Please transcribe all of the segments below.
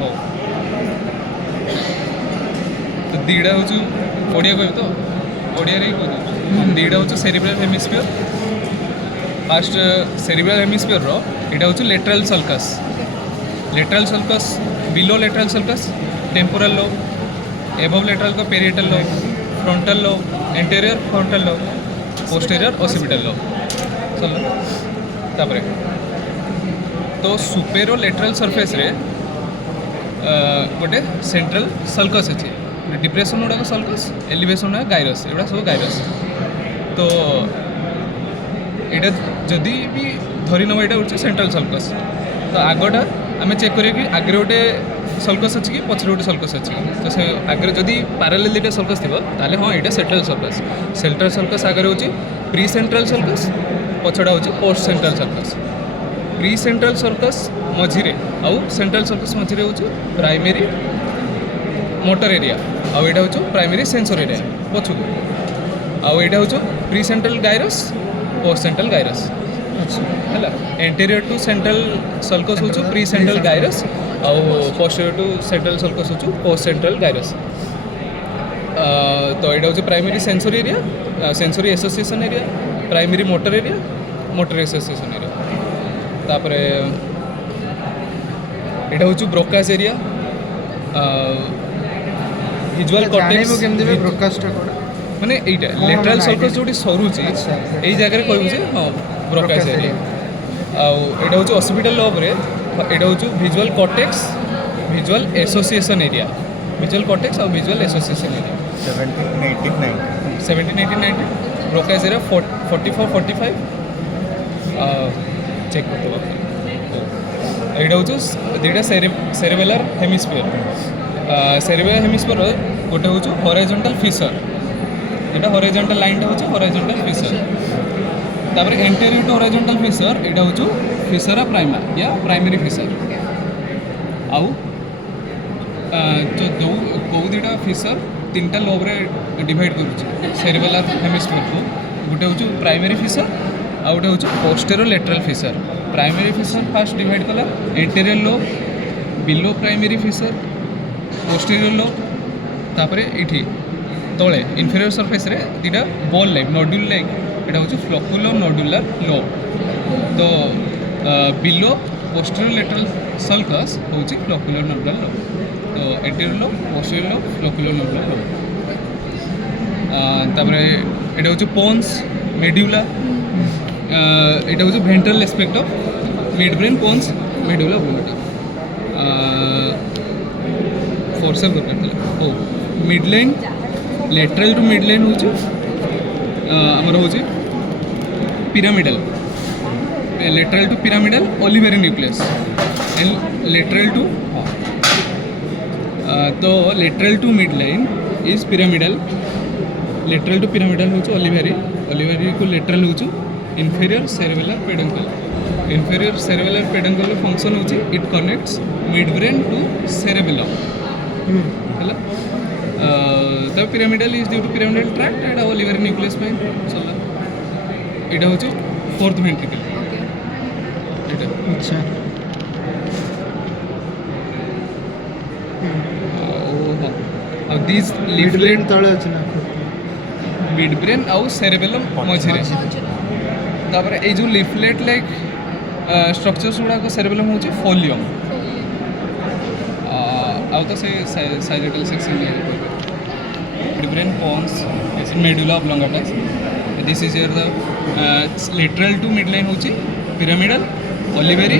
हो तो दीटा हूँ ओडिया कह तो ओडिया ही कह दीटा हूँ cerebral hemisphere first cerebral hemisphere रो इटा हूँ lateral sulcus below lateral sulcus temporal lobe above lateral को parietal lobe frontal lobe anterior frontal lobe posterior occipital lobe चलो तापरे तो सुपेरो लेटरल सरफेस रे गोटे सेंट्रल सल्कस अच्छे डिप्रेशन गुड़ाक सल्कस एलिवेशन गुड़ा गायरस एगुड़ा सब गायरस तो यहाँ जदि भी धरी नब यहाँ हूँ सेंट्रल सल्कस तो आगटा आम चेक करिए कि आगे गोटे सल्कस अच्छी कि पछरे गोटे सल्कस अच्छी तो से आगे जदि पारालेल दुटा सल्कस थी ताले हाँ यहाँ सेंट्रल सल्कस आगे हूँ प्री सेंट्रल सल्कस पछड़ा हूँ post central sulcus pre central sulcus मझिरे आउ सेंट्रल सल्कस मझिरे हूँ प्राइमरी मोटर एरिया आउ यहाँ हूँ प्राइमरी सेंसर एरिया पछू आउ यहाँ हूँ pre central gyrus post central gyrus है एंटीरियर टू सेंट्रल सल्कस हूँ प्री सेंट्रल गायरस आउ पोस्टीरियर टू सेंट्रल सल्कस हूँ पोस्ट सेंट्रल गायरस तो यहाँ हूँ primary sensory area sensory association area primary motor association area तापर यहाँ हूँ ब्रोकास एरिया विजुअल कॉर्टेक्स माने एटा लेटरल सल्कस जो सरुची यही जगह कहूँ हाँ ब्रोकास एरिया आउटा हूँ हॉस्पिटल लोब रे एटा हूँ visual cortex visual association area visual cortex और visual association area 17-18-19 Broca's area 44-45 check करते यहाँ हूँ दुटा सेरेबेलर हेमिस्फीयर सेरेबेलर हेमिस्फीयर गोटे हूँ हॉरिजॉन्टल फिशर यहाँ हॉरिजॉन्टल लाइन हूँ हॉरिजॉन्टल फिशर तापर एंटीरियर टू हॉरिजॉन्टल फिशर यहाँ हूँ फिशर प्राइमा या प्राइमरी फिशर आउ जो कौ दुटा फिशर तीन लोब रे डिवाइड करुच्छे सेरेबेलर हेमिस्फीयर को गोटे हूँ प्राइमरी फिशर आउ गोटे हूँ postero lateral fissure primary fissure first divide कला anterior lobe below primary fissure posterior lobe तापर ये तले इनफेरियर सरफेस रे दुटा बॉल लाइक नोड्यूल लाइक यहाँ हूँ फ्लोकुलर नोड्यूलर लोब तो बिलो पोस्टीरियर लेटरल सल्कस हूँ फ्लोकुलर नोड्यूलर लोब तो anterior lobe posterior lobe flocculonodular lobe तापर यहाँ हूँ पोन्स मेड्यूला यहाँ हूँ ventral aspect of mid brain pons medulla oblongata forcep दरकार ओ mid line lateral to mid line हूँ आमर हूँ pyramidal lateral to pyramidal olivary nucleus and lateral to तो lateral to mid line is pyramidal lateral to pyramidal हूँ ओलिवेरी को lateral हूँ inferior cerebellar peduncle function हूँ it connects mid brain to cerebellum है the pyramidal is due to pyramidal tract and olivary nucleus by चला इटा हूँ fourth ventricle अच्छा अब दिस लिफलेट तळे अछि ना मिड ब्रेन आउ सेरेबेलम मझिरे तापर ए जो लिफलेट लाइक स्ट्रक्चर्स गुडा को सेरेबेलम हूँ फोलियम आउ तो से साइजेटल section brain pons is medulla oblongata this is here the lateral to midline hochi pyramidal olivary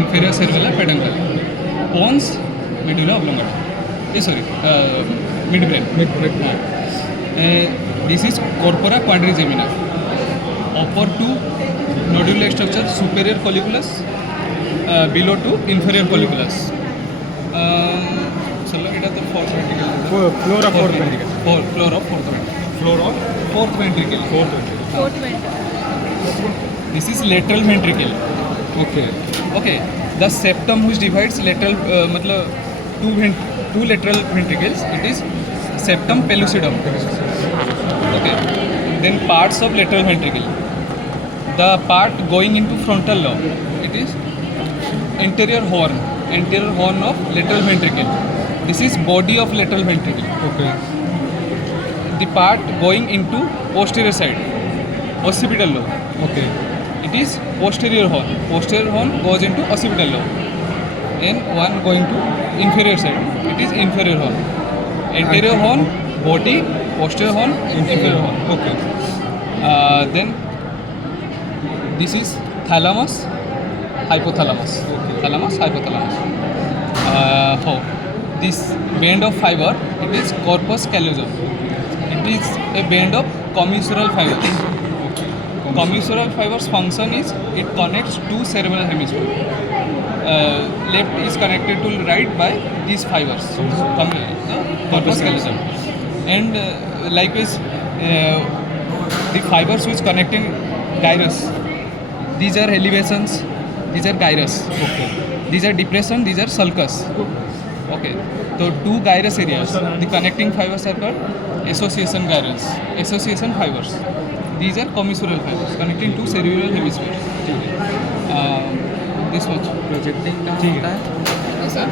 inferior cerebellar peduncle pons medulla oblongata sorry mid brain this is corpora quadrigemina upper two nodular structure superior colliculus below two inferior colliculus चलो इटा तो fourth ventricle floor of fourth ventricle floor of fourth ventricle this is lateral ventricle okay the septum which divides lateral मतलब two lateral ventricles it is septum pellucidum okay then parts of lateral ventricle the part going into frontal lobe it is interior horn anterior horn of lateral ventricle. This is body of lateral ventricle. Okay. The part going into posterior side, occipital lobe. Okay. It is posterior horn. Posterior horn goes into occipital lobe. And one going to inferior side. It is inferior horn. Anterior horn, body, posterior horn, inferior horn. Okay. Then this is thalamus, hypothalamus. Okay. Thalamus, hypothalamus. This band of fiber, it is corpus callosum. It is a band of commissural fibers. Commissural fibers function is it connects two cerebral hemisphere. Left is connected to right by these fibers, corpus callosum, and likewise the fibers which connecting gyrus. These are elevations. These are gyrus. Okay. These are depression. These are sulcus. Okay. So two gyrus areas. The connecting fibers are called association gyrus. Association fibers. These are commissural fibers connecting two cerebral hemispheres. This much. Projecting का होता है sir